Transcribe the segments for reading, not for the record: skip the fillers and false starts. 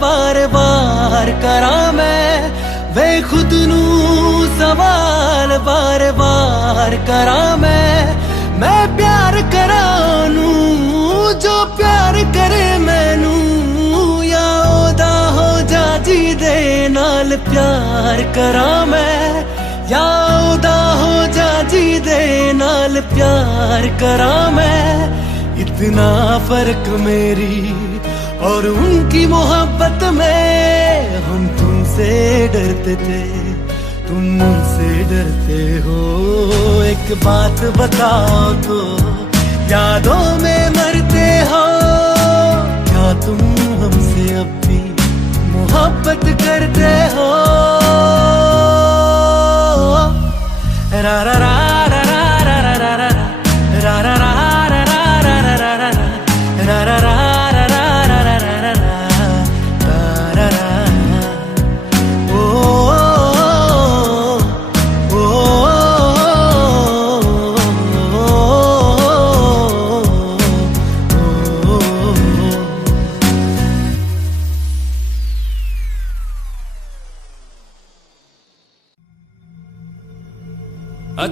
बार बार करा मैं वे खुद नू सवाल बार बार करा मैं प्यार करा नू जो प्यार करे मैनू या ओदा हो जा जी दे नाल प्यार करा मैं या ओदा हो जा जी दे नाल प्यार करा मैं इतना फर्क मेरी और उनकी मोहब्बत में हम तुमसे डरते थे तुम मुझसे डरते हो एक बात बताओ तो यादों में मरते हो क्या तुम हमसे अब भी मोहब्बत करते हो रा रा रा रा रा रा रा रा रा रा रा रा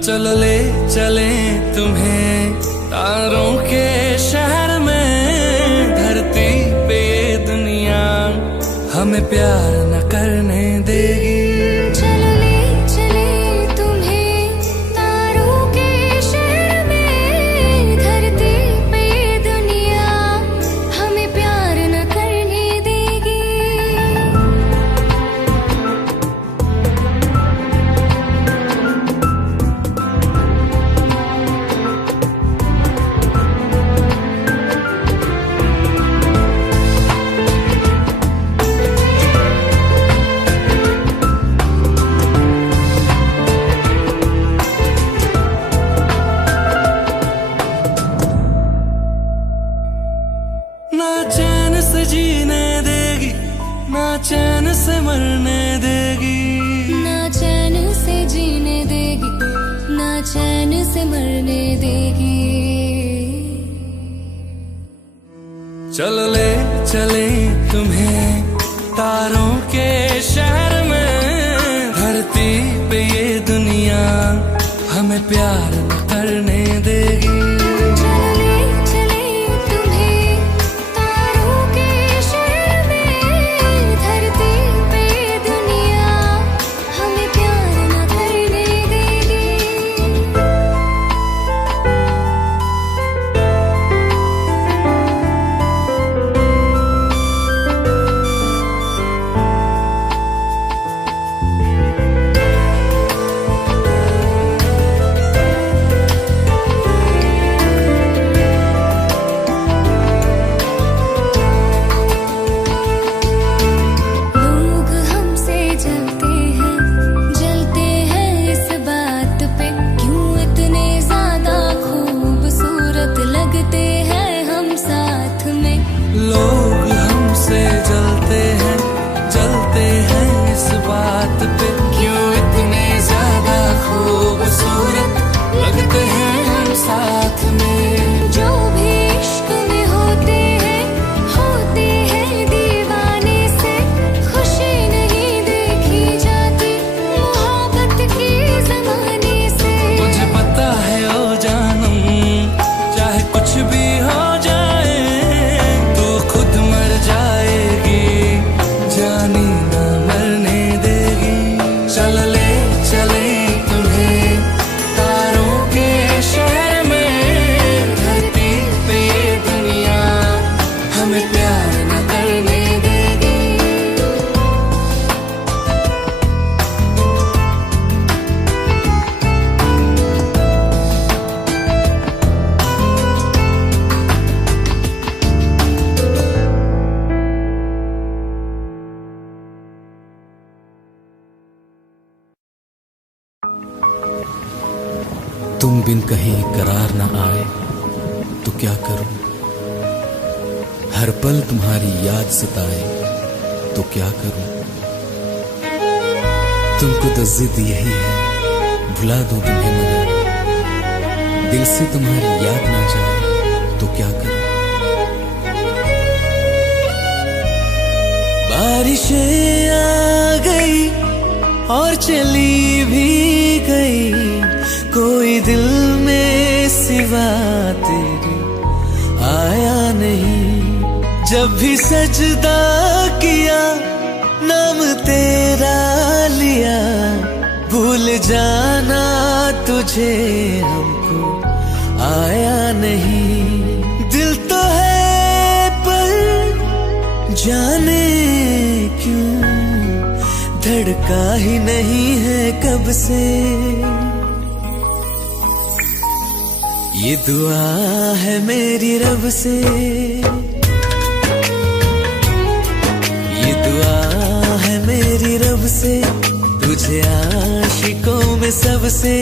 चल ले चले तुम्हें तारों के शहर में धरती पे दुनिया हमें प्यार न करने देगी चलो ले चले तुम्हें तारों के शहर में धरती पे दुनिया हमें प्यार न करने देगी चैन से मरने देगी ना चैन से जीने देगी ना चैन से मरने देगी चल ले चले तुम्हें तारों के शहर में धरती पे ये दुनिया हमें प्यार न करने देगी साथ में जो भी इश्क में होते हैं दीवाने से खुशी नहीं देखी जाती मोहब्बत के जमाने से मुझे पता है ओ जानम चाहे कुछ भी हो जाए तू खुद मर जाएगी जानी ना मरने देगी चल ले चले तुम्हें तारों के शहर प्यार न करने देगी तुम बिन कहीं करार न आए तो क्या करूं हर पल तुम्हारी याद सताए तो क्या करूं तुमको तो जिद यही है भुला दूं तुम्हें मगर दिल से तुम्हारी याद ना जाए तो क्या करूं ख्वाहिशें आ गई और चली भी गई, कोई दिल में सिवा तेरी आया नहीं। जब भी सजदा किया नाम तेरा लिया, भूल जाना तुझे हमको आया नहीं। दिल तो है पर जाने क्यों धड़का ही नहीं है कब से। ये दुआ है मेरी रब से, ये दुआ है मेरी रब से, तुझे आशिकों में सबसे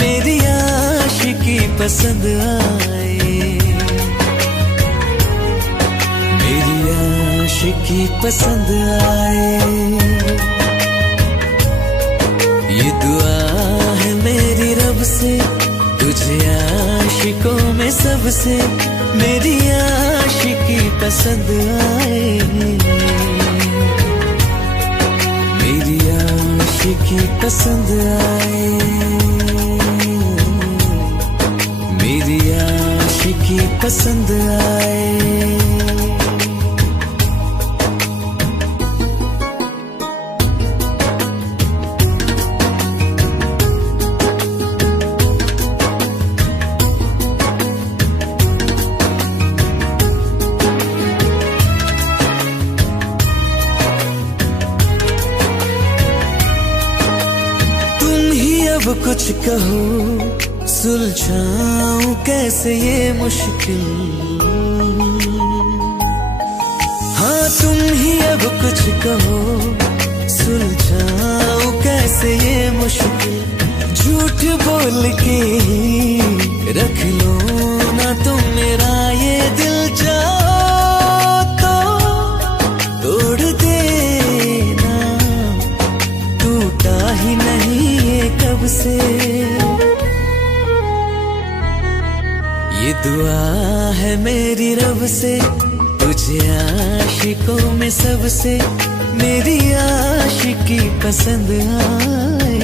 मेरी आशिकी पसंद आए, मेरी आशिकी पसंद आए। ये दुआ है मेरी रब से, तुझे आशिकों में सबसे मेरी आशिकी पसंद आए, मेरी आशिकी पसंद आए, मेरी आशिकी पसंद आए। अब कुछ कहो सुलझाऊं कैसे ये मुश्किल, हाँ तुम ही अब कुछ कहो सुलझाऊं कैसे ये मुश्किल। झूठ बोल के रख लो ना तुम मेरा ये दिल, जाओ तो तोड़ देना, टूटा ही नहीं कब से। ये दुआ है मेरी रब से, तुझे आशिकों में सबसे मेरी आशिकी पसंद आए,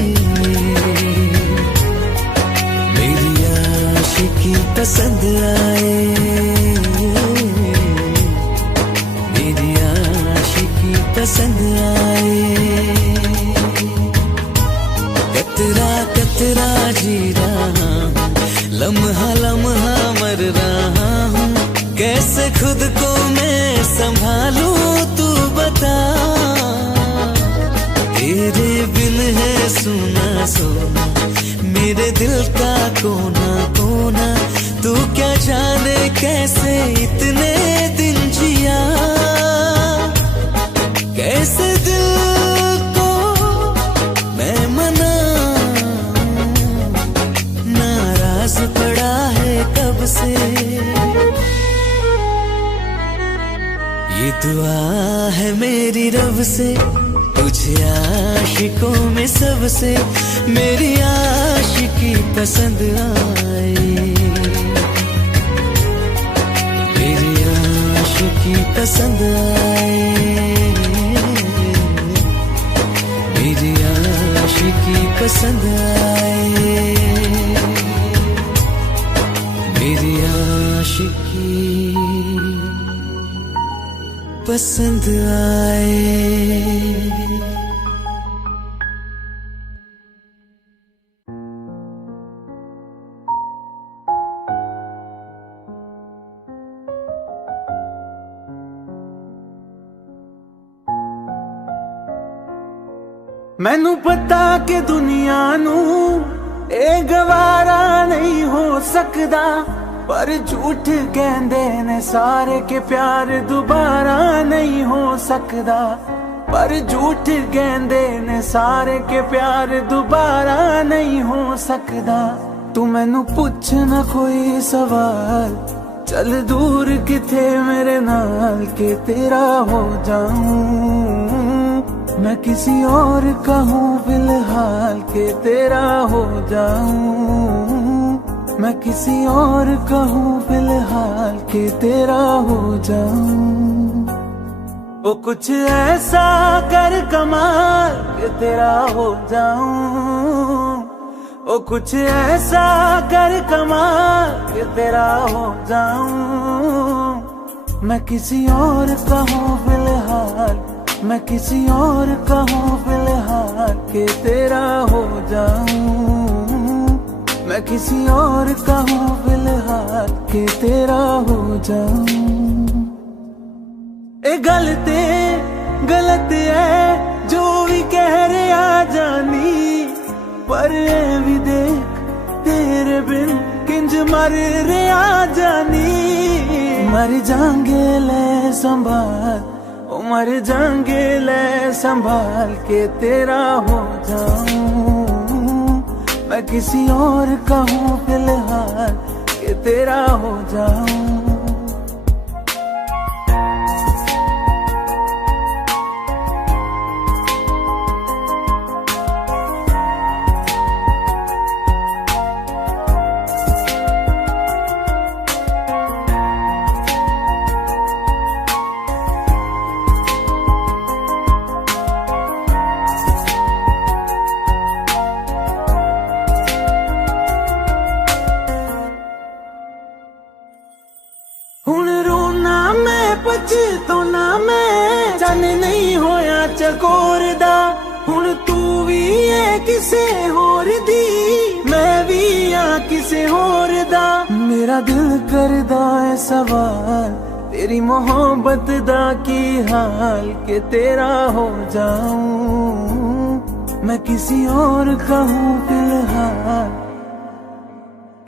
मेरी आशिकी पसंद आए, मेरी आशिकी पसंद आए। कतरा कतरा जी रहा हूँ, लम्हा लम्हा मर रहा हूँ, कैसे खुद को मैं संभालूं तू बता। तेरे बिन है सुना सोना मेरे दिल का कोना कोना, तू क्या जाने कैसे इतने दिन जिया, कैसे दिल को मैं मना, नाराज पड़ा है कब से। ये दुआ है मेरी रब से, तुझे आशिकों में सबसे मेरी आशिकी पसंद आए, मेरी आशिकी पसंद आए, मेरी आशिकी पसंद आए, मेरी आशिकी पसंद आए। मैनू पता कि दुनिया नू ए गवारा नहीं हो सकदा, पर झूठ कहंदे ने सारे के प्यार दोबारा नहीं हो सकदा, पर झूठ कहंदे ने सारे के प्यार दोबारा नहीं हो सकदा। तू मैनू पुछ ना कोई सवाल, चल दूर किथे मेरे नाल के तेरा हो जाऊं, मैं किसी और का हूँ फिलहाल के तेरा हो जाऊं, मैं किसी और का हूँ फिलहाल के तेरा हो जाऊं। वो कुछ ऐसा कर कमाल कि तेरा हो जाऊं, वो कुछ ऐसा कर कमाल कि तेरा हो जाऊं। मैं किसी और का हूँ फिलहाल, मैं किसी और का हूँ फिलहाल कि तेरा हो जाऊं। मैं किसी और का हूँ फिलहाल कि तेरा हो जाऊं। ए गलत है जो भी कह रहे आ जानी, पर ए भी देख तेरे बिन किंज मर रहे आ जानी। मर जाएंगे ले संभाल, ओ मर जाएंगे ले संभाल के तेरा हो जाऊं। मैं किसी और का हूँ फिलहाल कि तेरा हो जाऊं। हुण रोना मैं पछताना मैं, जाने नहीं होया चकोर दा। हुण तू भी है किसे होर दी, मैं भी हाँ किसे होर दा। मेरा दिल करदा है सवाल तेरी मोहब्बत दा की हाल के तेरा हो जाऊं। मैं किसी और का हूँ फिलहाल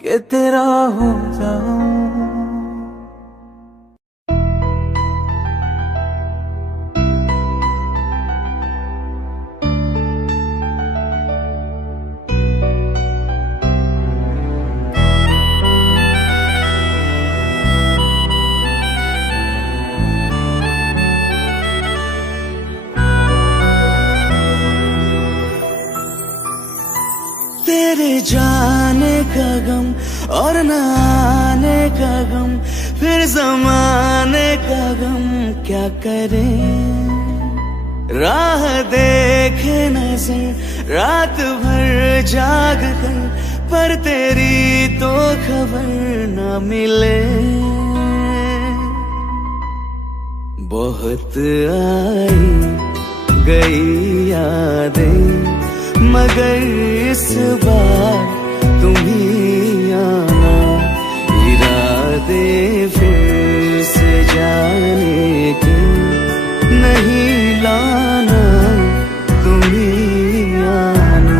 के तेरा हो जाऊं। तेरे जाने का गम और न आने का गम, फिर जमाने का गम क्या करें। राह देखे नजर रात भर जाग कर, पर तेरी तो खबर न मिले। बहुत आई गई यादें मगर इस बार तुम ही आना। इरादे फिर से जाने के नहीं लाना, तुम ही आना।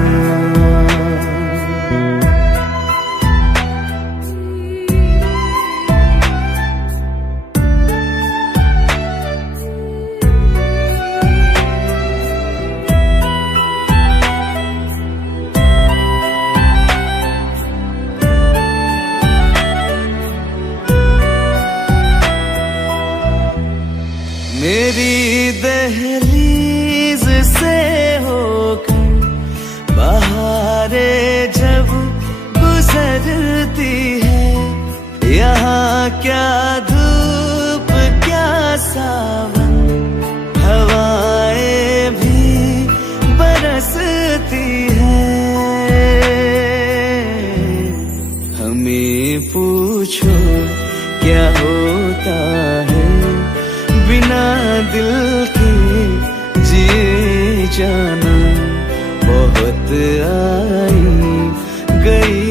मेरी दहलीज से होकर बहारें जब गुजरती है, यहाँ क्या धूप क्या सावन, हवाएं भी बरसती है। हमें पूछो क्या होता है बिना दिल के जिए जाना। बहुत आई गई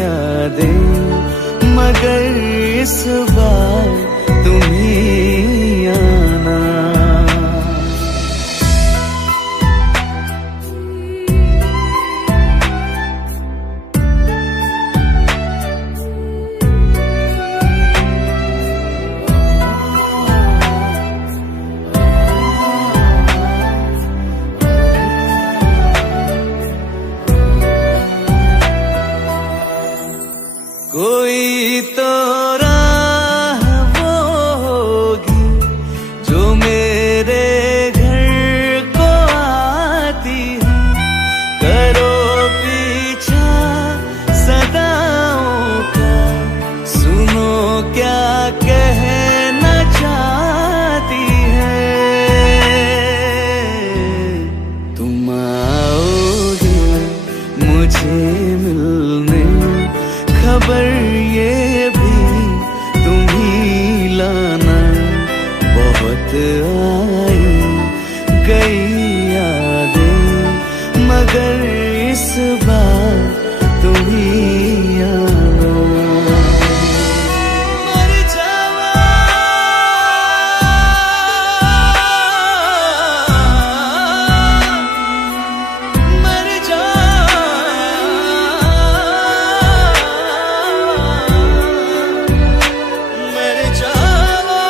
यादें मगर इस बार तुम ही आना। कोई तो राह जावा।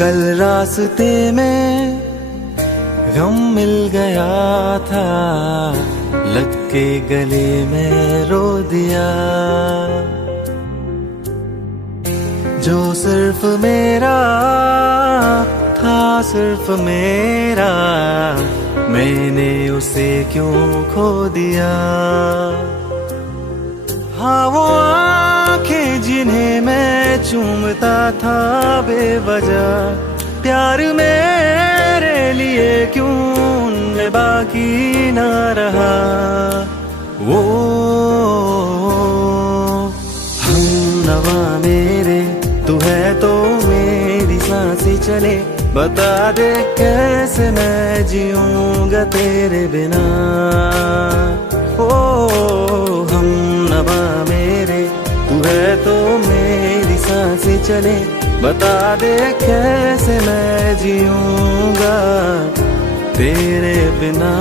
कल रास्ते में गम मिल गया था, लग के गले में रो दिया। जो सिर्फ मेरा था, सिर्फ मेरा, मैंने उसे क्यों खो दिया। हाँ वो आंखें जिन्हें मैं चूमता था बेवजह, प्यार मेरे लिए क्यों उनमें बाकी ना रहा। वो हम नवा मेरे, तू है तो मेरी सांसें चले, बता दे कैसे मैं जीऊंगा तेरे बिना। ओ हम नवा मेरे, तू है तो मेरी सांसें चले, बता दे कैसे मैं जीऊंगा तेरे बिना।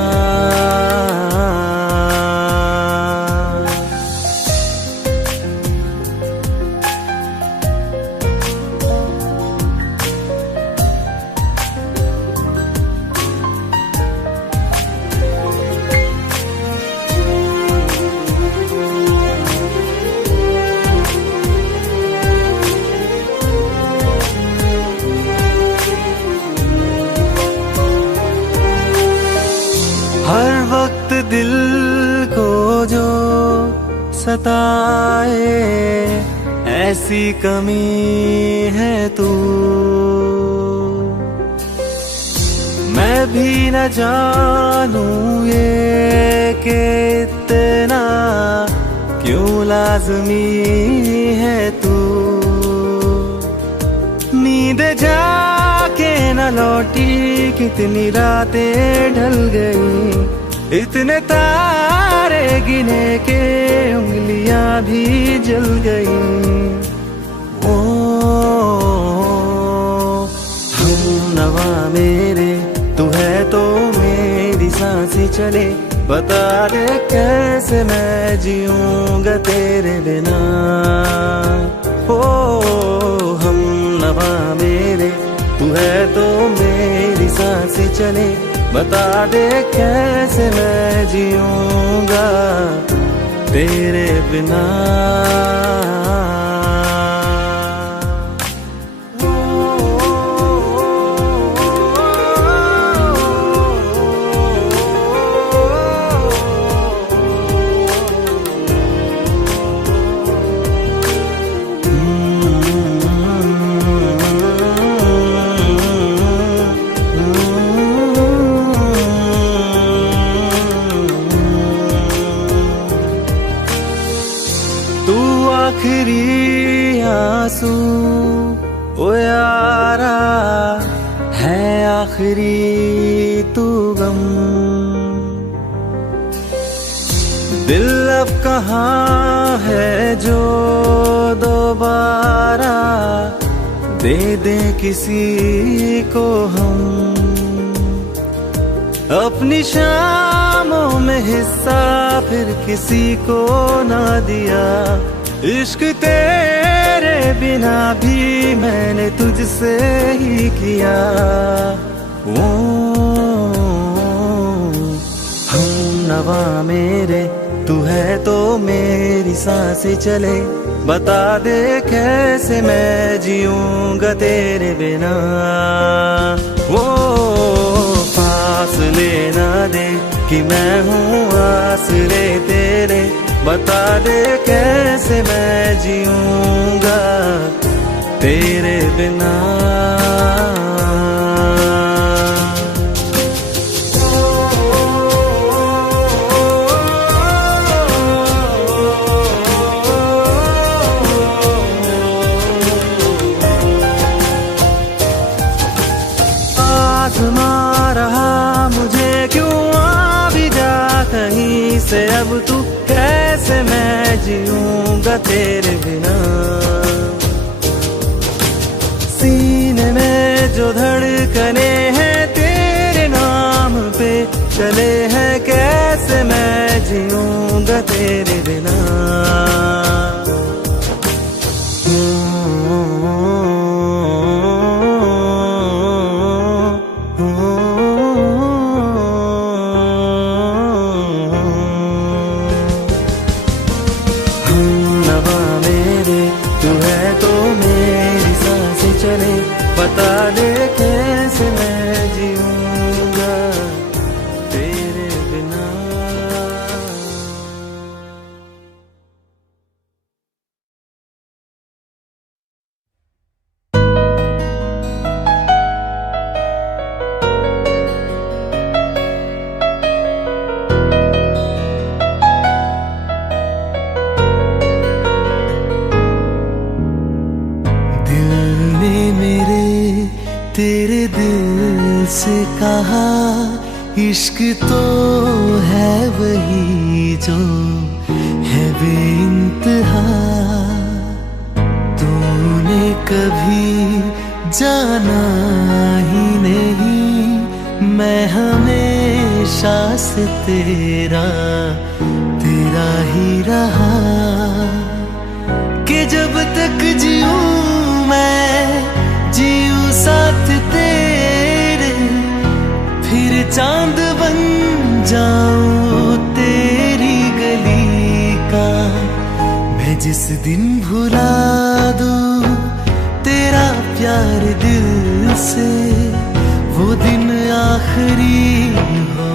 हर वक्त दिल को जो सताए, ऐसी कमी है तू। मैं भी न जानूं ये कि इतना क्यों लाज़मी है तू। नींद जाके न लौटी, कितनी रातें ढल गई, इतने तारे गिने के उंगलियां भी जल गई। ओ हम नवा मेरे, तू है तो मेरी सांसें चले, बता दे कैसे मैं जीऊंगा तेरे बिना। ओ हम नवा मेरे, तू है तो मेरी सांसें चले, बता दे कैसे मैं जीऊंगा तेरे बिना। आखिरी आंसू ओ यारा है, आखिरी तू गम। दिल अब कहाँ है जो दोबारा दे दे किसी को हम। अपनी शामों में हिस्सा फिर किसी को ना दिया, इश्क तेरे बिना भी मैंने तुझसे ही किया। ओ हम नवा मेरे, तू है तो मेरी सांसें चले, बता दे कैसे मैं जीऊंगा तेरे बिना। वो फासले ना दे कि मैं हूँ आसरे तेरे, बता दे कैसे मैं जीऊंगा तेरे बिना। आज़मा रहा मुझे क्यों आ भी जा कहीं से अब तू, कैसे मैं जीऊंगा तेरे बिना। सीने में जो धड़कने हैं तेरे नाम पे चले हैं, कैसे मैं जीऊंगा तेरे बिना। बता दे कैसे मैं जीऊंगा तेरे बिना। तेरे दिल से कहा इश्क तो है वही जो है बेइंतहा, तूने कभी जाना ही नहीं मैं हमेशा से तेरा तेरा ही रहा। कि जब तक जीऊं मैं जीऊं साथ तेरे, फिर चांद बन जाऊं तेरी गली का। मैं जिस दिन भुला दूं तेरा प्यार दिल से, वो दिन आखिरी हो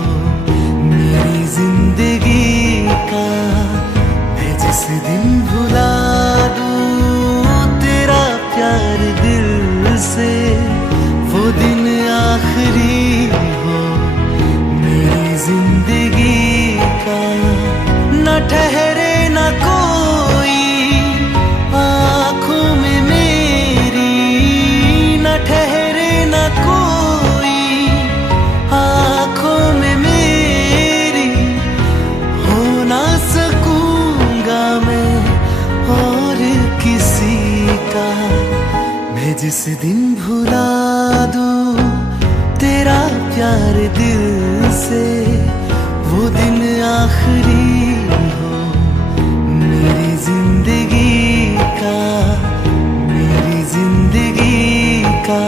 मेरी जिंदगी का। मैं जिस दिन भुला दूं तेरा प्यार दिल से, वो दिन आखिरी हो मेरी जिंदगी का। न ठहरे न कोई आँखों में मेरी, न ठहरे न कोई आँखों में मेरी, हो ना सकूंगा मैं और किसी का। मैं जिस दिन भुला दूं तेरा प्यार दिल से, वो दिन आखिरी हो मेरी जिंदगी का, मेरी जिंदगी का।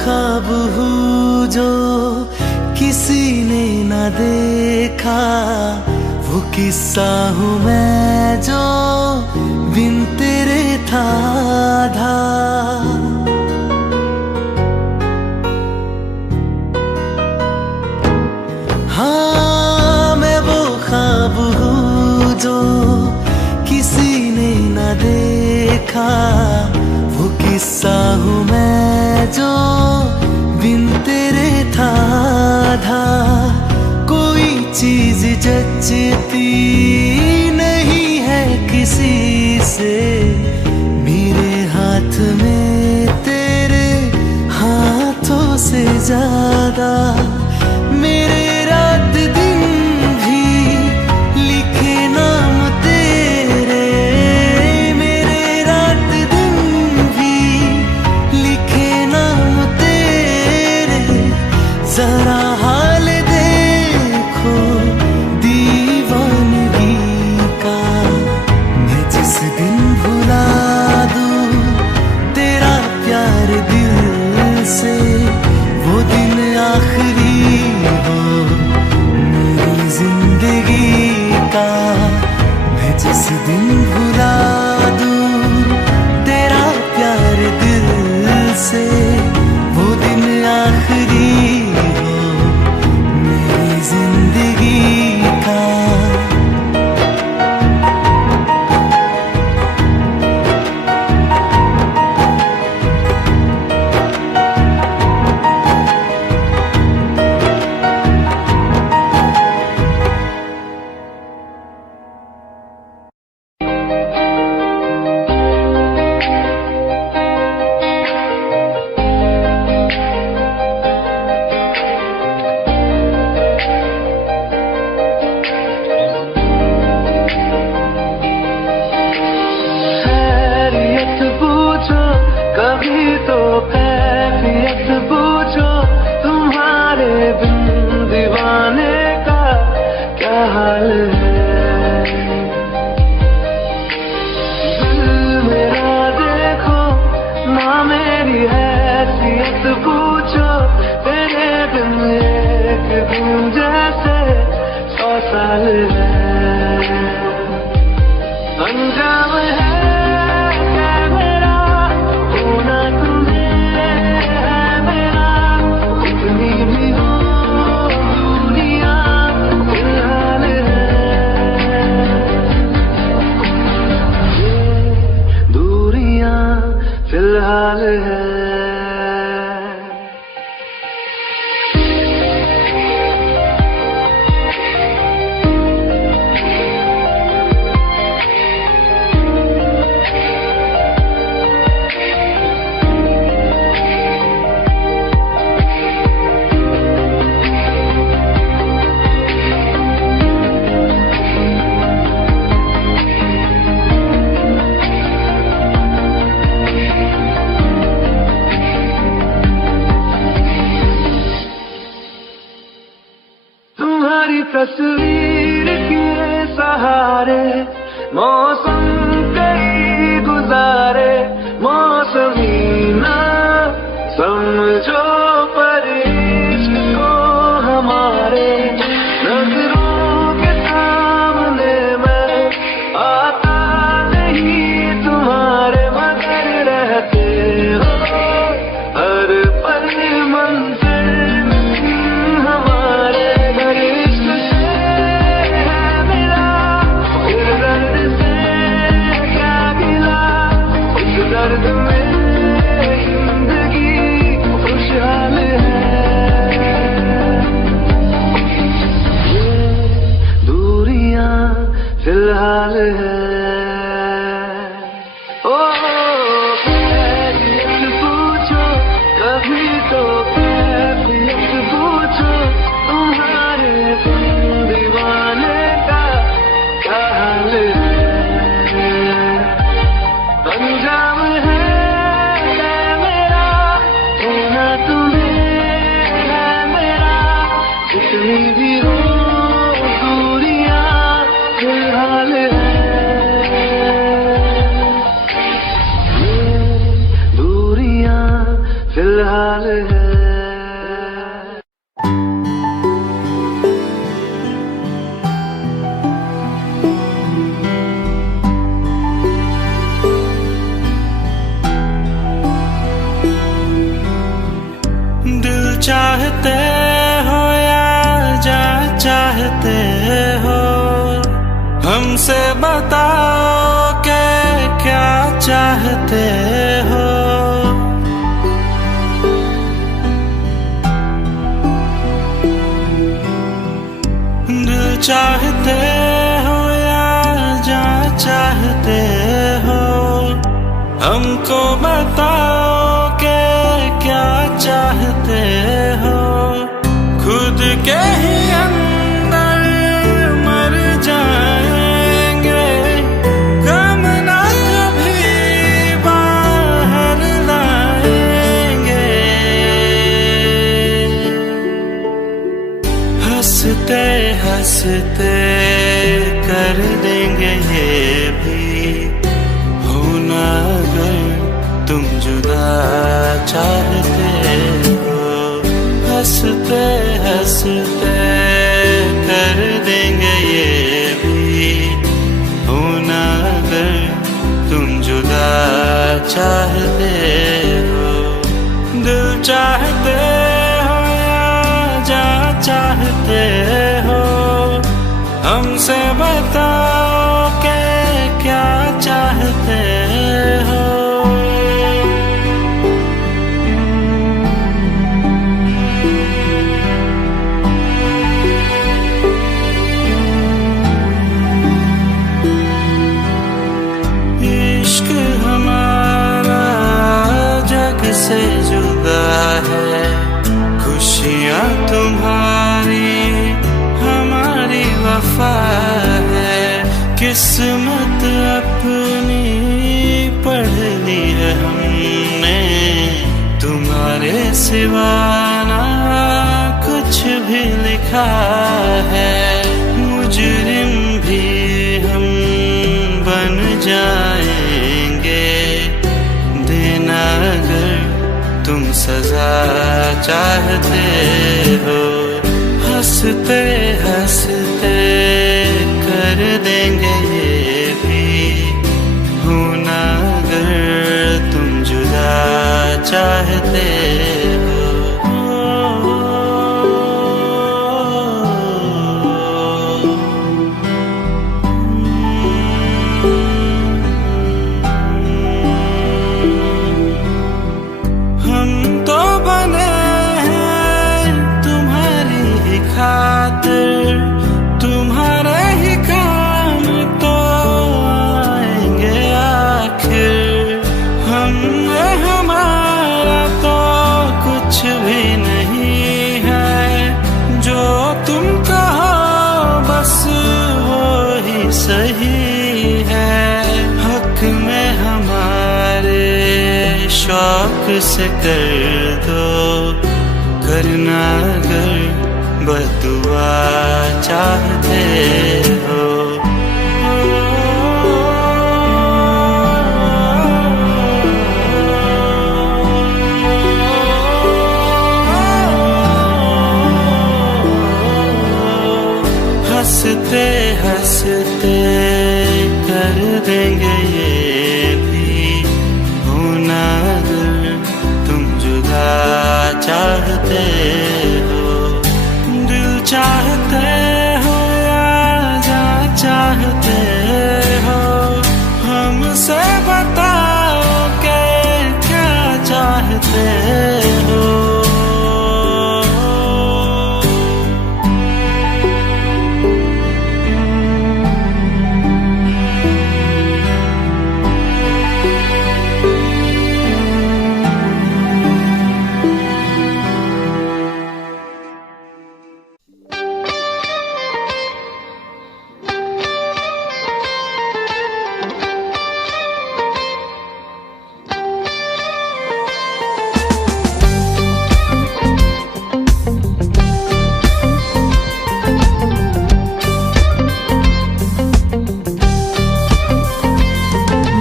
ख्वाब हूँ जो किसी ने न देखा, वो किस्सा हूँ मैं जो बिन तेरे था आधा। हाँ मैं वो ख्वाब हूँ जो किसी ने न देखा, वो किस्सा हूँ मैं जो बिन तेरे था आधा। कोई चीज जचती नहीं है किसी से, मेरे हाथ में तेरे हाथों से ज्यादा। मेरे रात दिन भी लिखे नाम तेरे, मेरे रात दिन से वो दिन आखिरी हो मेरी जिंदगी का। तस्वीर के सहारे मौसम कई गुजारे, मौसमी ना समझो पर इश्क को हमारे, नजरों के सामने मैं आता नहीं तुम्हारे, मगर रहते हो हर पल मंजिल हमारे। दर्द में जिंदगी खुशहाल है, ये दूरियां फिलहाल है। ओ कैफियत पूछो कभी तो कैफियत पूछो, तुम्हारे दीवाने का क्या हाल है। अंजाम है मेरा होना तुम्हें है मेरा, जितनी भी हो दूरियां फिलहाल है, ये दूरियां फिलहाल है। चाहते हो या जा चाहते हो, हमसे बताओ कि क्या चाहते हो। दिल चाहते हो या जा चाहते हो, हमको बताओ कि क्या चाहते हो। खुद के ही अंदर मर जाएंगे, गम ना कभी बाहर लाएंगे। हंसते हंसते कर देंगे ये भी, होना अगर तुम जुदा चाहते हो। हंसते हंसते कर देंगे ये भी, होना अगर तुम जुदा चाहते हो। चाहते हो या जा चाहते हो, हमसे बताओ कि क्या चाहते हो। इश्क हमारा जग से जुदा है, खुशियाँ तुम्हारी हमारी वफा है। किस्मत अपनी पढ़ ली है हमने, तुम्हारे सिवा ना कुछ भी लिखा है। मुजरिम भी हम बन जाएंगे, देना अगर तुम सजा चाहते हो। हंसते हंसते कर देंगे ये भी, होना अगर तुम जुदा चाहते हो। तुम्हारे ही काम तो आएंगे आखिर, हम हमारा तो कुछ भी नहीं है। जो तुम कहो बस वो ही सही है। हक में हमारे शौक से कर दो, करना अगर बदुआ चाहते हो। हंसते हंसते कर देंगे ये भी, होना अगर तुम जुदा चाहते हो। चाहते हो या जा चाहते हो, हमसे बताओ कि क्या चाहते हो।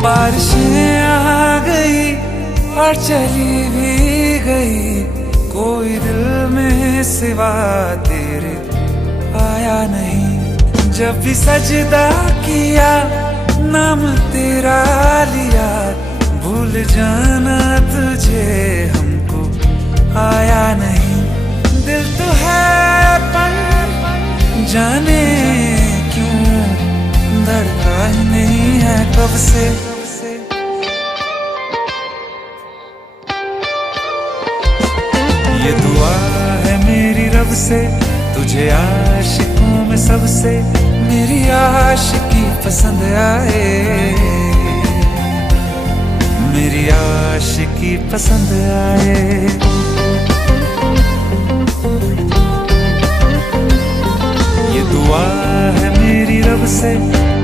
बारिशें आ गई और चली भी गई, कोई दिल में सिवा तेरे आया नहीं। जब भी सजदा किया नाम तेरा लिया, भूल जाना तुझे हमको आया नहीं। दिल तो है पर जाने क्यों धड़का ही नहीं है कब से। ये दुआ है मेरी रब से, तुझे आशिकों में सबसे मेरी आशिकी पसंद आए, मेरी आशिकी पसंद आए। ये दुआ है मेरी रब से,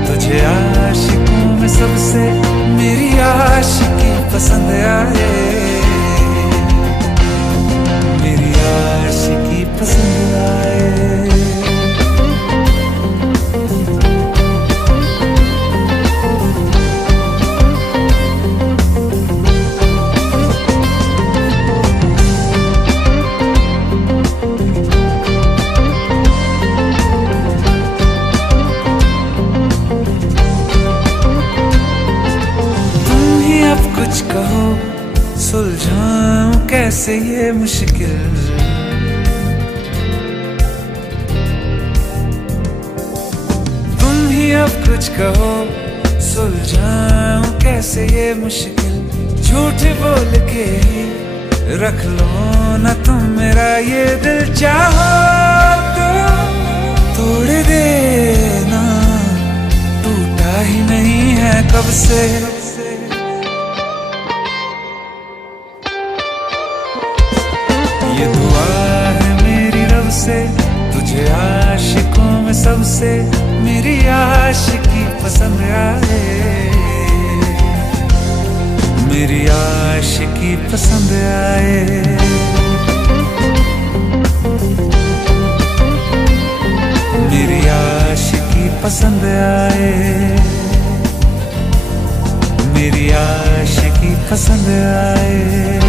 तुझे आशिकों में सबसे मेरी आशिकी पसंद आए, मेरी आशिकी पसंद आए। कुछ कहो सुल कैसे ये मुश्किल। तुम ही अब कुछ कहो, सुलझाऊं कैसे ये मुश्किल। झूठ बोल के ही रख लो ना तुम मेरा ये दिल। चाहो तो तोड़ देना, टूटा ही नहीं है कब से। ये दुआ है मेरी रब से, तुझे आशिकों में सबसे मेरी आशिकी पसंद आए, मेरी आशिकी पसंद आए। मेरी आशिकी पसंद आए, मेरी आशिकी पसंद आए।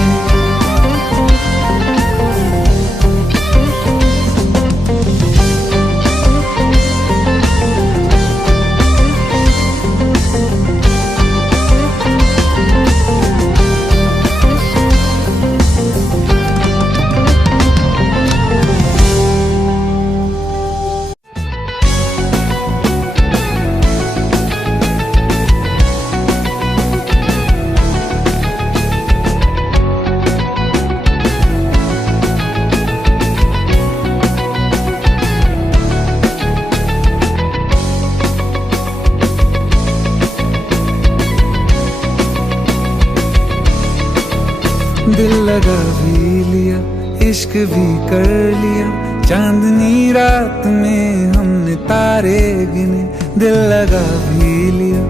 दिल लगा भी लिया, इश्क भी कर लिया, चांदनी रात में हमने तारे गिने। दिल लगा भी लिया,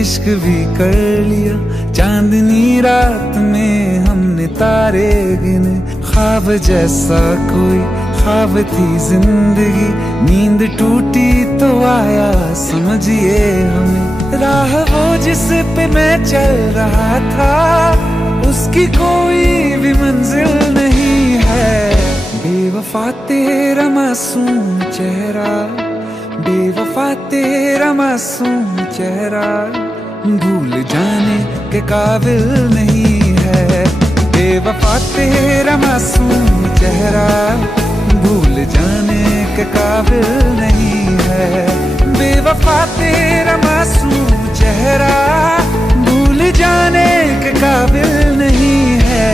इश्क भी कर लिया, चांदनी रात में हमने तारे गिने। ख्वाब जैसा कोई ख्वाब थी जिंदगी, नींद टूटी तो आया समझिए हमें। राह वो जिस पे मैं चल रहा था, उसकी कोई भी मंजिल नहीं है। बेवफा तेरा मासूम चेहरा, बेवफा तेरा मासूम चेहरा, भूल जाने के काबिल नहीं है। बेवफा तेरा मासूम चेहरा, भूल जाने के काबिल नहीं है। बेवफा तेरा मासूम चेहरा, भूल जाने के काबिल नहीं है।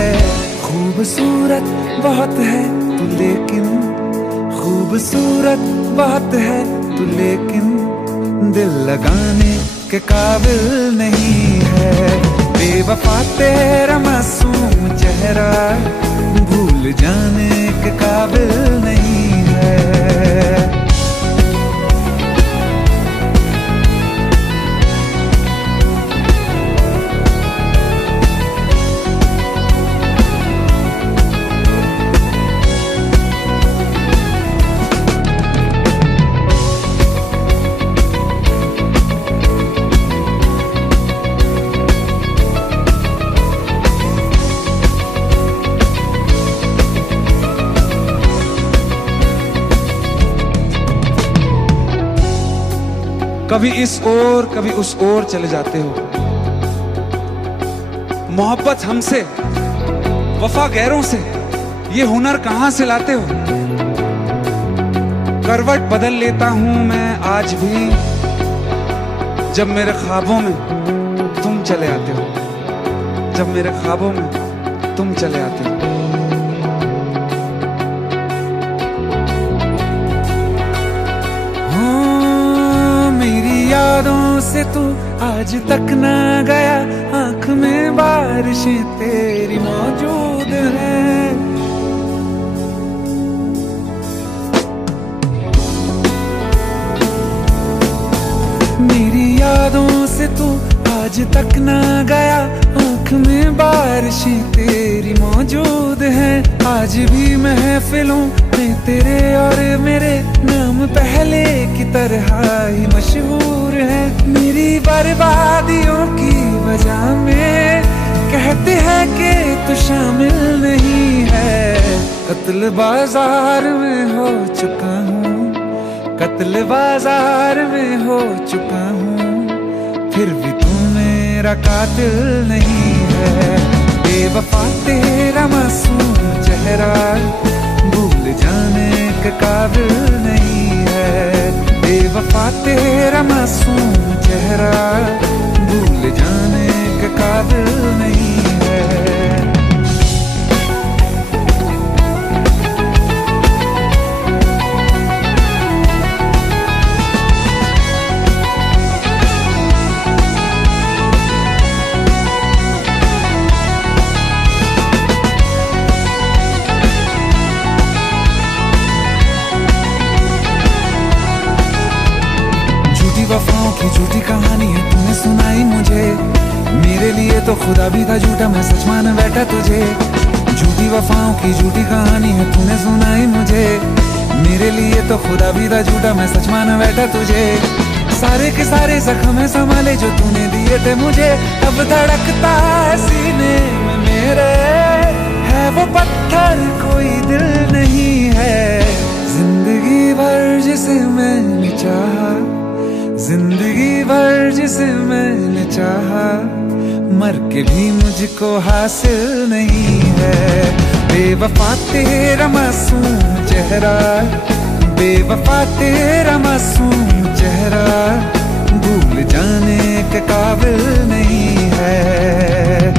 खूबसूरत बहुत है तू लेकिन, खूबसूरत बहुत है तू लेकिन, दिल लगाने के काबिल नहीं है। बेवफा तेरा मासूम चेहरा, भूल जाने के काबिल नहीं है। कभी इस ओर कभी उस ओर चले जाते हो। मोहब्बत हमसे, वफा गैरों से, ये हुनर कहां से लाते हो। करवट बदल लेता हूं मैं आज भी, जब मेरे ख्वाबों में तुम चले आते हो, जब मेरे ख्वाबों में तुम चले आते हो। यादों से तू आज तक ना गया, आंख में बारिशें तेरी मौजूद हैं। मेरी यादों से तू आज तक ना गया, आंख में बारिशें तेरी मौजूद हैं। आज भी महफिलों में तेरे और मेरे नाम पहले की तरह ही मशहूर है। मेरी बर्बादियों की वजह में कहते हैं कि तू शामिल नहीं है। कत्ल बाजार में हो चुका हूँ, कत्ल बाजार में हो चुका हूँ, फिर भी तू मेरा कातिल नहीं है। बेवफा तेरा तेरा मासूम चेहरा भूल जाने के काबिल नहीं है। बेवफा तेरा मासूम चेहरा भूल जाने के काबिल नहीं है। वफाओं की झूठी कहानी है तूने सुनाई मुझे, मेरे लिए तो खुदा भी था झूठा, मैं सच मान बैठा तुझे। झूठी वफाओं की झूठी कहानी है तूने सुनाई मुझे, मेरे लिए तो खुदा भी था झूठा, मैं सच मान बैठा तुझे। सारे के सारे जख्म संभाले जो तूने दिए थे मुझे, अब धड़कता है सीने में मेरे, है वो पत्थर कोई दिल नहीं है। जिंदगी भर जिसे मैंने चाहा, जिंदगी भर जिसे मैंने चाहा, मर के भी मुझको हासिल नहीं है। बेवफा तेरा मासूम चेहरा, बेवफा तेरा मासूम चेहरा भूल जाने के काबिल नहीं है।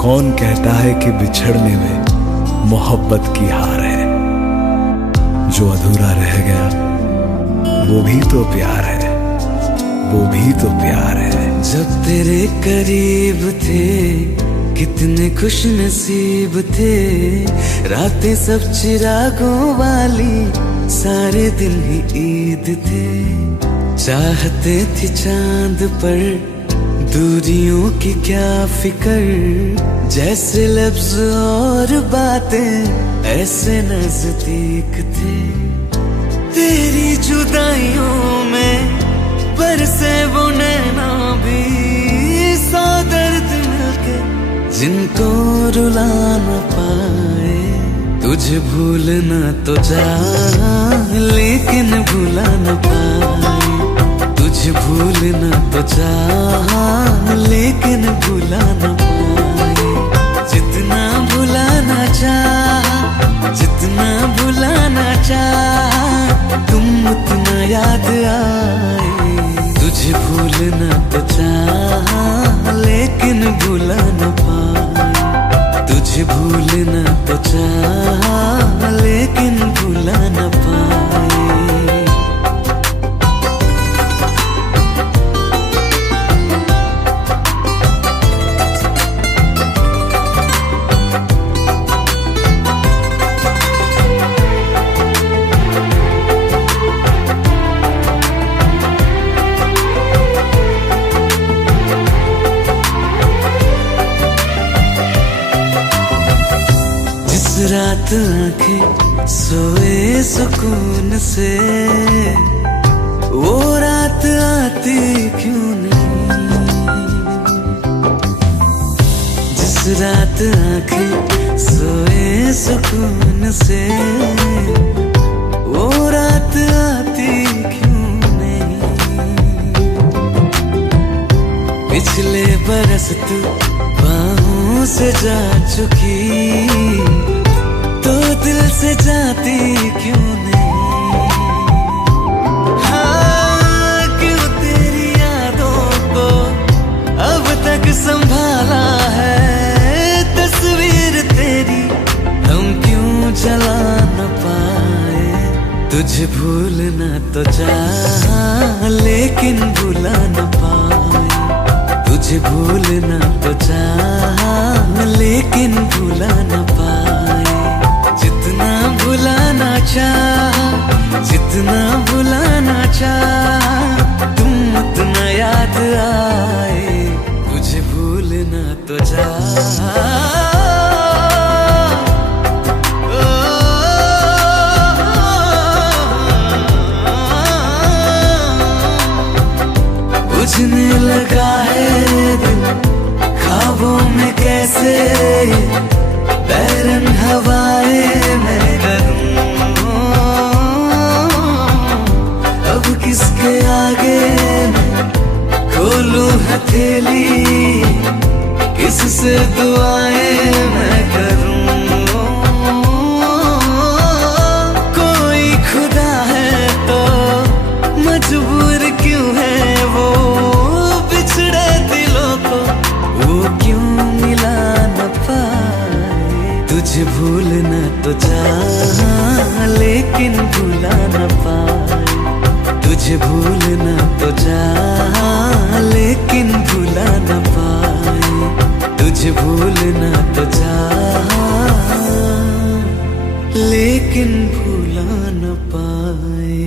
कौन कहता है कि बिछड़ने में मोहब्बत की हार है, जो अधूरा रह गया वो भी तो प्यार है, वो भी तो प्यार है। जब तेरे करीब थे कितने खुश नसीब थे, रातें सब चिरागों वाली, सारे दिन ही ईद थे। चाहते थे चांद पर दूरियों की क्या फिकर, जैसे लफ्ज और बातें ऐसे नजदीक थे। तेरी जुदाइयों में बरसे वो नैना भी, सौ दर्द मिलके जिनको रुला न पाए। तुझे भूलना तो चाह लेकिन भुला न पाए, तुझे भूलना तो चाह लेकिन भुला न पाए। जितना भुलाना चाह, जितना भुलाना चाह, तुम उतना याद आए। तुझे भूलना तो चाह लेकिन भुला न पाए, तुझे भूलना तो चाह लेकिन भुला न पाए। रात आंखें सोए सुकून से, वो रात आती क्यों नहीं। जिस रात आंखें सोए सुकून से, वो रात आती क्यों नहीं। पिछले बरस तू बाहों से जा चुकी, तो दिल से जाती क्यों नहीं। हाँ, क्यों तेरी यादों को अब तक संभाला है, तस्वीर तेरी हम क्यों जला न पाए। तुझे भूलना तो चाह लेकिन भुला न पाए, तुझे भूलना तो चाह लेकिन भुला न पाए। जितना भुलाना चाह, जितना भुलाना चाह, तुम उतना याद आए। तुझे भूलना तो चाह कैसे बैरन हवाएं मैं करूं, अब किसके आगे मैं खोलूं हथेली, किससे दुआएं मैं करूं। कोई खुदा है तो मजबूर क्यों है वो, बिछड़े दिलों को वो क्यों मिला न पाए। तुझे भूलना तो चाहा लेकिन भूला न पाए, तुझे भूलना तो चाहा लेकिन भूला न पाए, तुझे भूलना तो चाहा लेकिन भूला न पाए।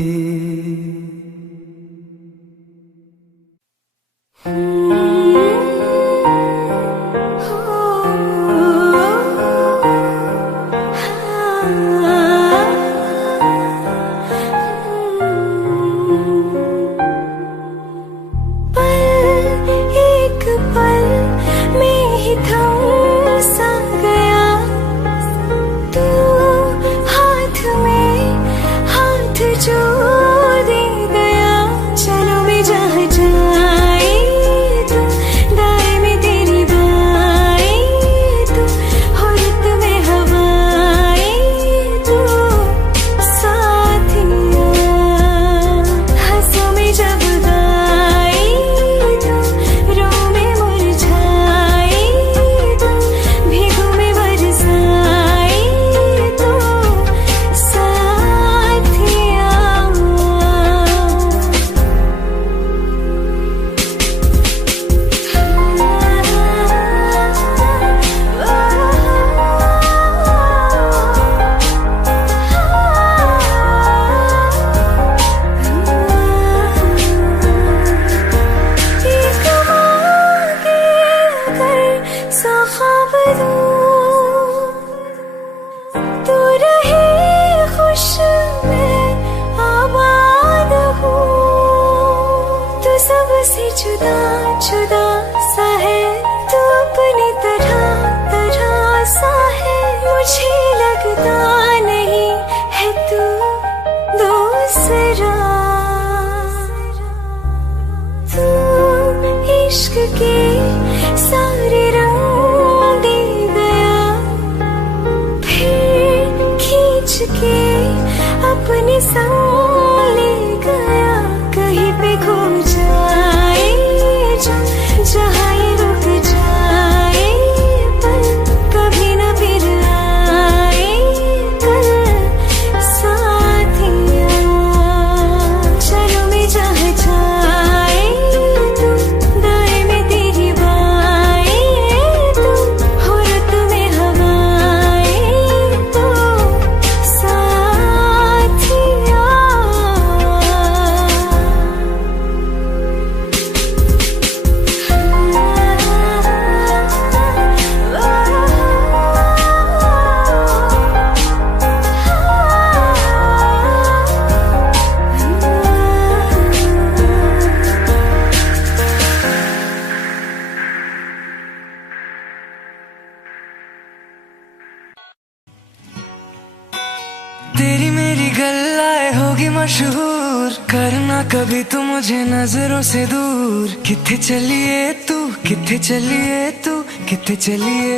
तेरी मेरी गल्लाए होगी मशहूर, करना कभी तू मुझे नजरों से दूर। किथे चलिए तू, किथे चलिए तू, किथे चलिए,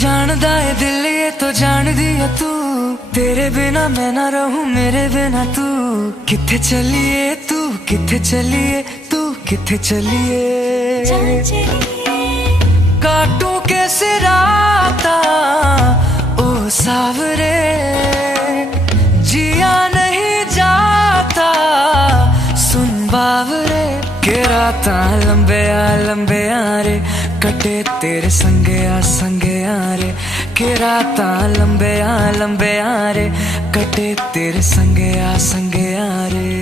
जानदा है दिल ये तो जान दिया तू। तेरे बिना मैं ना रहूं, मेरे बिना तू। किथे चलिए तू, किथे चलिए तू, किथे चलिए, काटू कैसे राता ओ सावरे, जिया नहीं जाता सुन बावरे। के राता लंबे आ रे, कटे तेरे संगे आ रे। के राता लंबे आ रे, कटे तेरे संगे आ रे।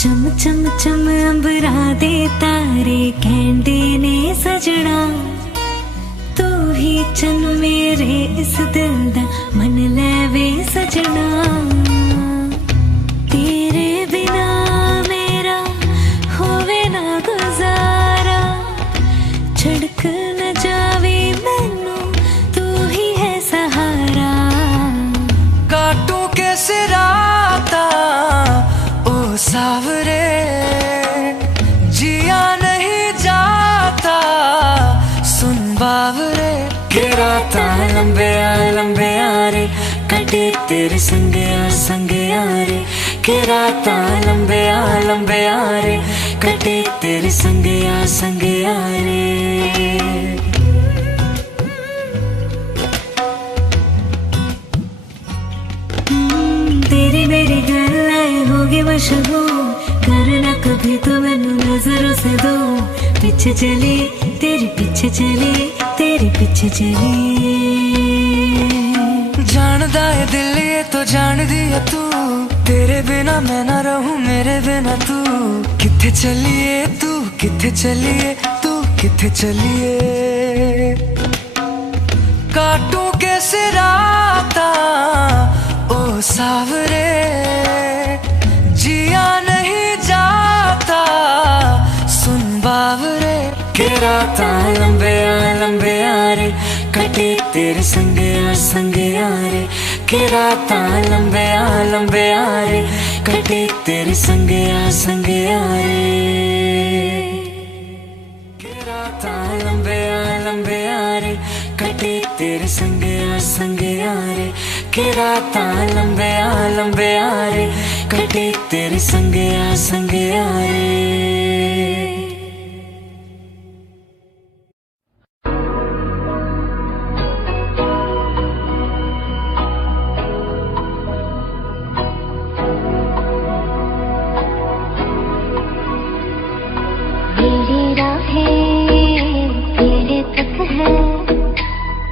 चम चम चम अंबरा दे तारे कहंदे ने सजना, तू ही चन मेरे इस दिल दा मन लेवे सजना तेरे बिना मेरा होवे ना गुजारा छड़क न जावे मैनू तू ही है सहारा काटू कैसे राता ओ सावरे जिया नहीं जाता सुन बावरे के राता लंबे रे कटे तेरे संगे रे के राता लंबे रे कटे तेरे संगे रे तेरी मेरी गल्लाएं होगी मशहूर करना कभी तो मैनू नजरों से दो पीछे चली तेरे पीछे चली तेरे पीछे चली जानदा है दिल ये तो जान दिया तू तेरे बिना मैं ना रहूं मेरे बिना तू किथे चलिए तू किथे चलिए तू किथे चलिए काटू कैसे राता ओ सावरे जिया नहीं जाता सुन बावरे के राता लंबे रे कटे तेरे संगे रे के राता लंबे रे कटे तेरे संगे रे के राता लंबे रे कटे तेरे संगे रे के राता लंबे रे कटे तेरे संगे रे मेरी राहें तेरे तक है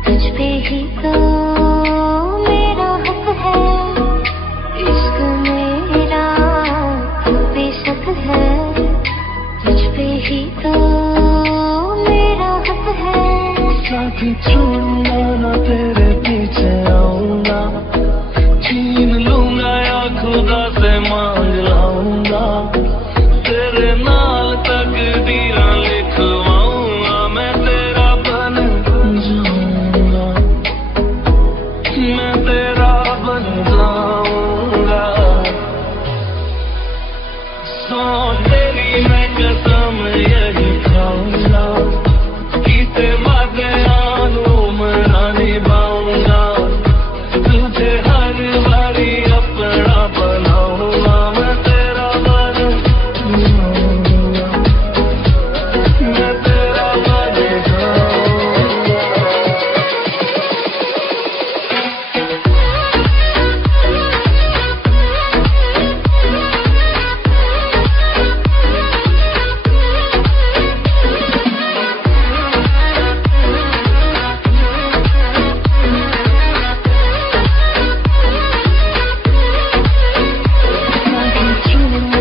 तुझ पे ही तो मेरा हक है इश्क मेरा तू बेशक है तुझ पे ही तो मेरा हक है साथ छोड़ूंगा ना तेरे पीछे आऊंगा छीन लूंगा या खुदा से मांग लाऊंगा तेरे नाल तकदीरां लिखवाऊंगा मैं तेरा बन जाऊंगा मैं तेरा बन जाऊंगा सो तेरी मैं कसम यही खाऊंगा कीते वादे मना निभाऊंगा तुझे हर बारी अपना बनाऊंगा मैं तेरा बन जाऊंगा मैं तेरा बन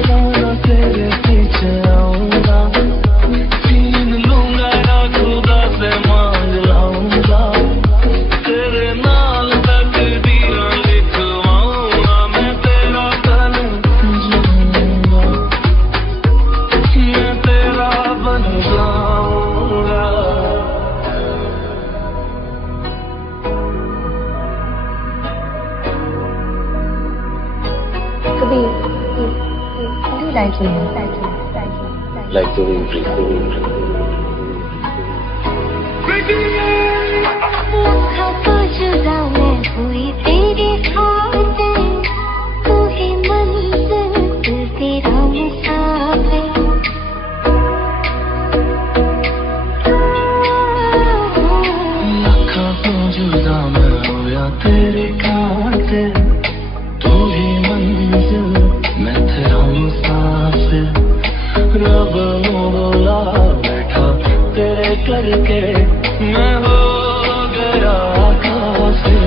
जाऊंगा तेरे पीछे आऊंगा छीन लूंगा या खुदा से मांग लाऊंगा तेरे नाल तकदीरां लिखवाऊंगा मैं तेरा बन जाऊंगा मैं तेरा बन जाऊंगा like the लखा तो जुदा मैं हुई तेरी खातिर तू ही मंजिल दिल तेरा मुसाफिर लखा तो जुदा मैं होया तेरे खातिर तू ही मंजिल मैं तेरा मुसाफिर रब नू बोला बैठा तेरे करके मैं हो गया काफिर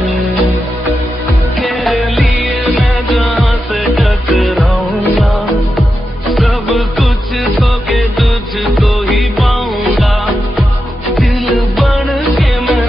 तेरे लिए मैं जहाँ से टकराऊंगा सब कुछ खो के तुझको ही पाऊंगा दिल बन के मैं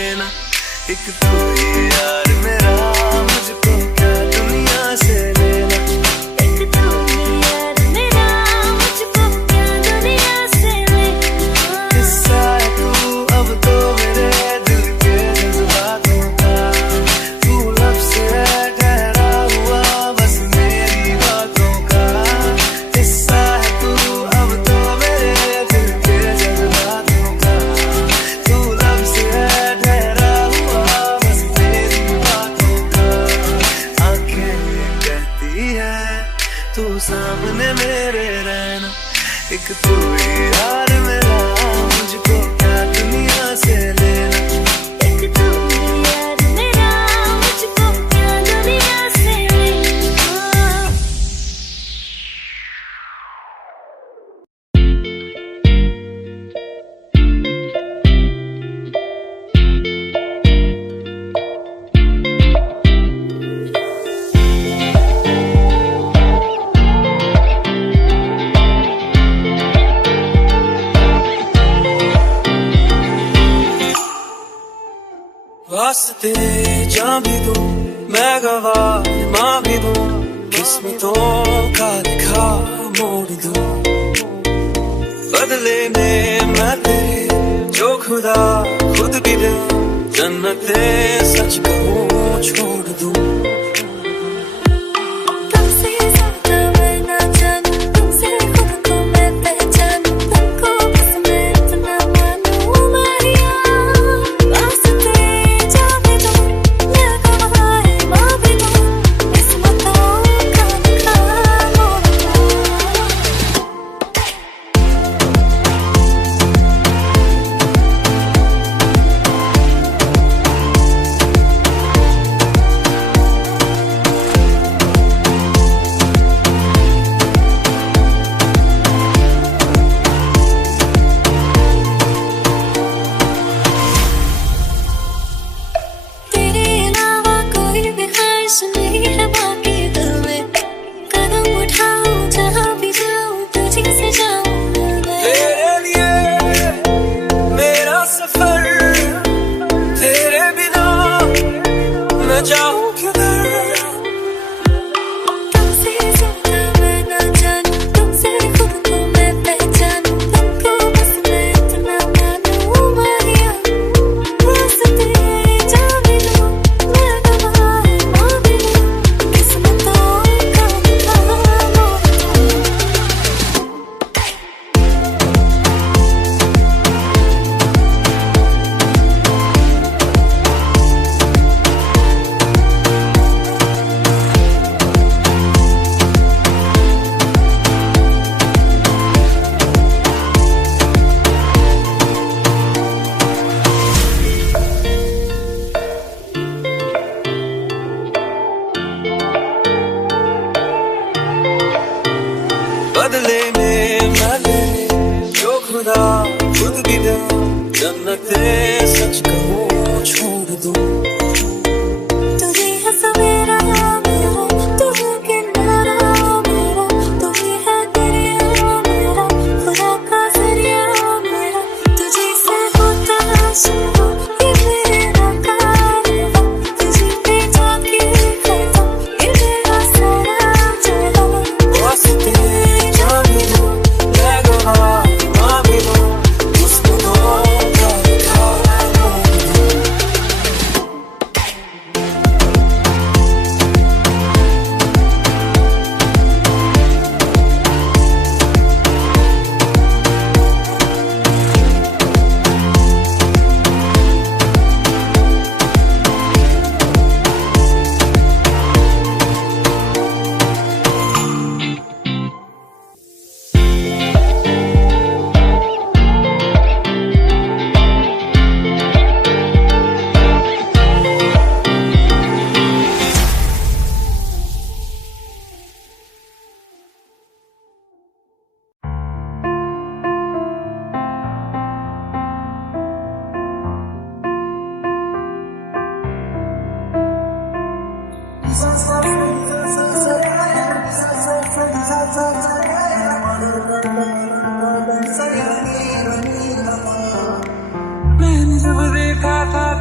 लेना, एक तू ही यार मेरा, मुझको क्या दुनिया से लेना, एक तू ही यार मेरा, मुझको क्या दुनिया से लेना। हिस्सा है तू अब तो मेरे दिल के जज्बातों का, तू लब से है ठहरा हुआ बस मेरी बातों का, हिस्सा है तू अब तो मेरे दिल के जज्बातों का, तू लब से है ठहरा हुआ बस मेरी बातों का। आंखें ये कहती है तू सामने मेरे रहना, एक तू ही यार मेरा, मुझको क्या दुनिया से लेना, एक तू ही यार मेरा, मुझको क्या दुनिया से लेना। वास्ते जा भी दूं मैं गवाह माँ भी दूं, किस्मतों का लिखा मोड़ दूं, बदले में मैं तेरे जो खुदा खुद भी दे, जन्नते सच कहूँ छोड़ दूं। तुमसे ज्यादा मैं ना जानूं, तुमसे खुद को मैं पहचानूं, तुमको बस मैं इतना मानूं माहिया। वास्ते जा भी दूं मैं गवाह माँ भी दूं, किस्मतों का लिखा मोड़ दूं। तेरे अलावा कोई भी ख्वाहिश नहीं है बाकी दिल में, कदम उठाऊं जहाँ भी जाऊं तुझे से जाऊं मैं। तेरे लिए मेरा सफर, तेरे बिना मैं जाऊं किधर, तुमसे ज्यादा मैं ना जानूं, तुमसे खुद को मैं पहचानूं, तुमको बस मैं इतना मानूं माहिया। वास्ते जा भी दूं मैं गवाह माँ भी दूं, किस्मतों का लिखा मोड़ दूं।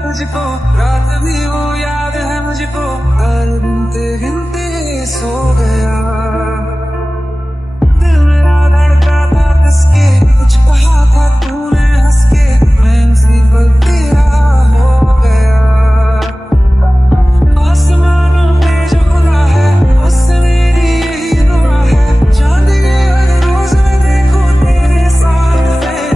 तुझको, रात भी वो याद है मुझको, हर गिनते गिनते सो गया। दिल मेरा धड़का था किसके, कुछ कहा था तूने हंस के, मैं उसी पल तेरा हो गया। आसमानों पे जो खुदा है उससे मेरी यही दुआ है, चांद के हर रोज मैं देखूं तेरे साथ में।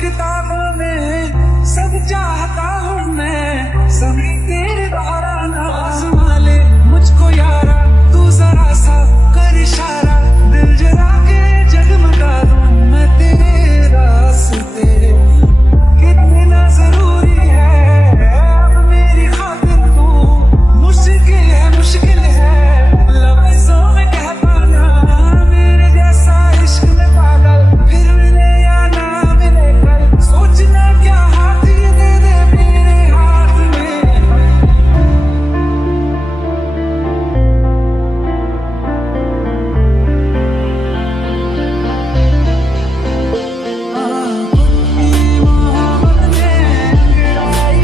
किताबों में सब चाहता हूँ मैं, सभी तेरे द्वारा ना आज़मा ले मुझको यारा, तू जरा सा कर इशारा, दिल जला के जगमगा दूं मैं तेरे रास्ते। कितना जरूरी है अब मेरी खातिर तू, मुश्किल है लफ्ज़ों में कह पाना, मेरे जैसा इश्क में पागल फिर मिले या ना मिले कल, सोचना क्या हाथ ये दे दे मेरे हाथ में। मोहब्बत ने गिराई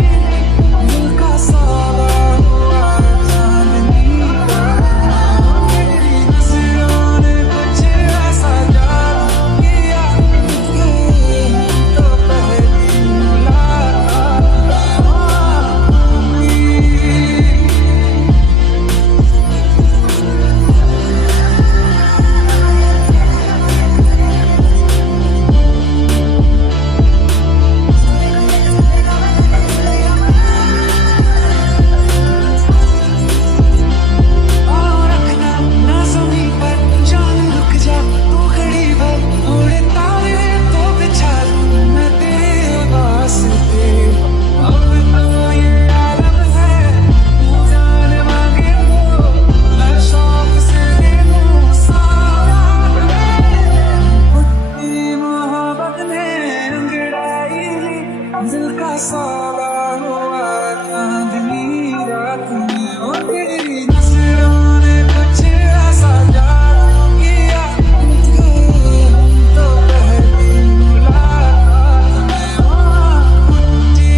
दिल का सारा हुआ चांदनी रात, तेरी नजरों ने कुछ ऐसा जादू किया, तो पहली मुलाकात हुई। और रखना ना ज़मीं पर जान रुक जा तू घड़ी भर, थोड़े तारे तो बिछा दूं मैं तेरे वास्ते। अब तो ये आलम है तू जान मांगे तो मैं शौक से दे दूं सारा मैं। तेरी मोहब्बत ने अंगड़ाई ली दिल का सारा हुआ चांदनी रात में, और तेरी नजरों ने कुछ ऐसा जादू किया, तो पहली मुलाकात में उठी।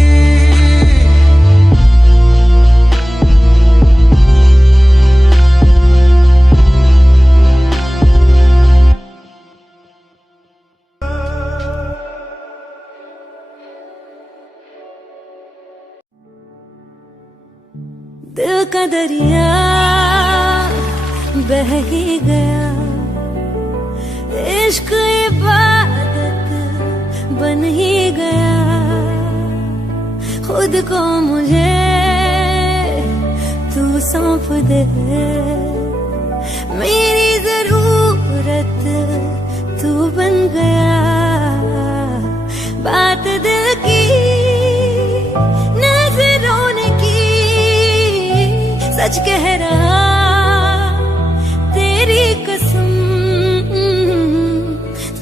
दिल का दरिया बह ही गया, इश्क इबादत बन ही गया, खुद को मुझे तू सौंप दे, मेरी जरूरत तू बन गया, बात दिल की नजरों ने की, सच कह रहा तेरी कसम,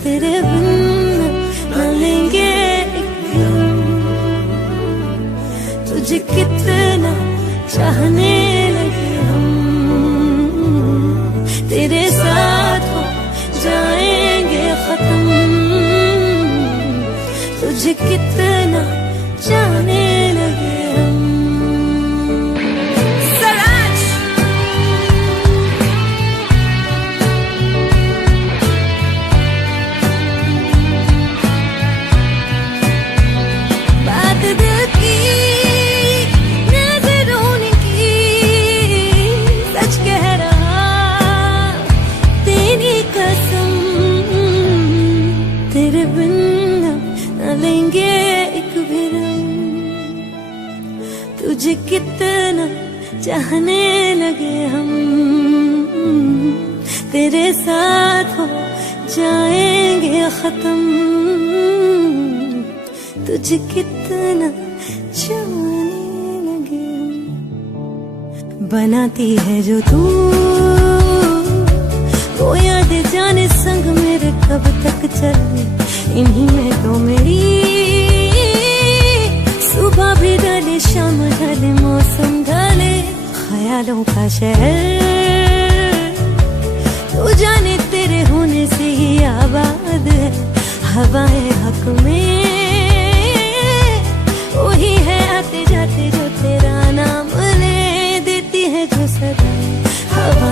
तेरे बिन न लेंगे एक दम, तुझे कितना चाहने लगे हम, तेरे साथ हो जाएंगे खत्म, तुझे कितना चाहने लगे हम। चाहने लगे हम, तेरे साथ हो जाएंगे खत्म, तुझे कितना जाने लगे हम। बनाती है जो तू वो याद जाने संग मेरे कब तक चले, इन्हीं में तो मेरी सुबह भी ढले शाम ढले मौसम ढले, ख्यालों का शहर तू जाने तेरे होने से ही आबाद है, हवाएं हक में वही है आते जाते जो तेरा नाम ले देती है जो सदा हवा